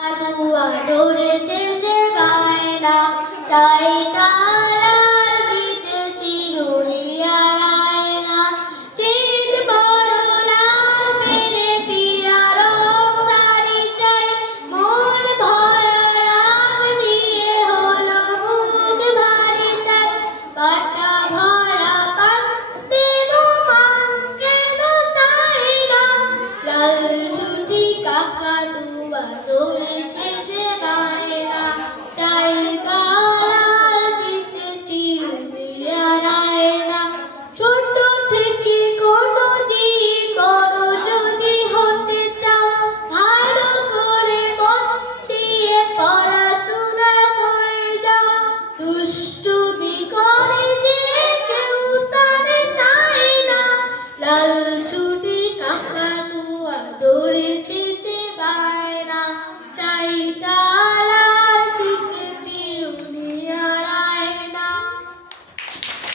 দুয়া ধরেছে যে বায়না চাই তালার ভিতে চিরুনিয়ার আয়না চিত বড় লাল মেরে টিয়া রং শাড়ি চাই মন ভরা রাগ দিয়ে হলো মুখ ভারী তাই বাটা ভরা পান দেব মান কেন চাই না লাল ছুটি কাকা দুয়া ধরেছে যে